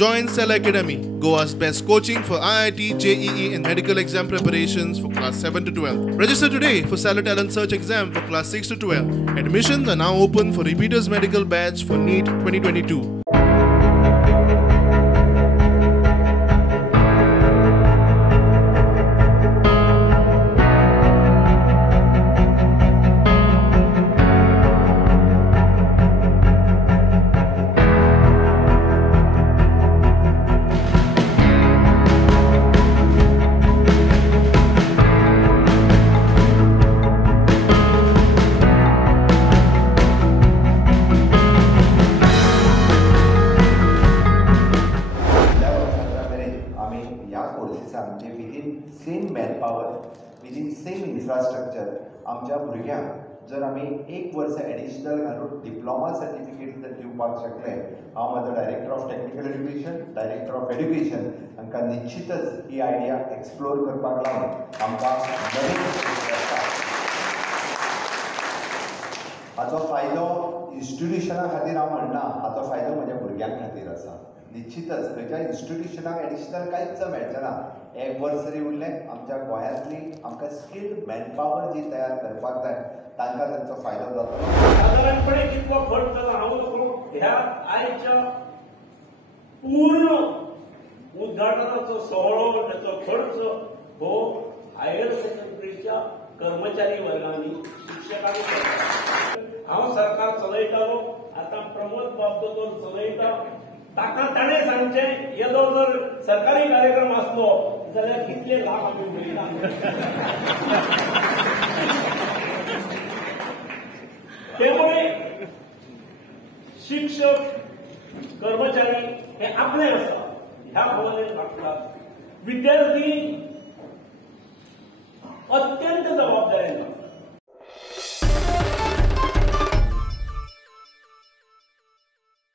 Join Cell Academy, Goa's best coaching for IIT, JEE and medical exam preparations for class 7 to 12. Register today for Cell Talent Search exam for class 6 to 12. Admissions are now open for repeaters medical batch for NEET 2022. आमचे within same manpower within same infrastructure आमच्या भुरग्यांक जर आमी एक वर्स additional घालून diploma certificate जर दिवपाक शकले, हांव म्हाजो director of technical education, director of education हांकां निश्चितच ही आयडिया एक्सप्लोर करपाक लावन आमकां हाचो फायदो इन्स्टिट्युशना खातीर हांव म्हणना, हाचो फायदो म्हज्या भुरग्यां खातीर आसा. निश्चितच खंयच्या इन्स्टिट्युशनाक एडिशनल कांयच मेळचें ना. एक वर्स जरी उरलें आमच्या गोंयांतली आमकां स्किल्ड मॅनपावर जी तयार करपाक जाय तांकां तांचो फायदो जातलो. साधारणपणे कितलो खर्च जाला हांव ह्या आयच्या पूर्ण उद्घाटनाचो सोहळो त्याचो खर्च हो हायर सेकंडरीच्या कर्मचारी वर्गांनी शिक्षकांनी हांव सरकार चलयतालो, आतां प्रमोद बाब दोतोर चलयता. ताका ताणें सांगचें येदो जर सरकारी कार्यक्रम आसलो जाल्यार कितले लाभ आमी मेळटा. त्यामुळे शिक्षक कर्मचारी हे आपले आसा ह्या भावनेन वागतात. विद्यार्थी अत्यंत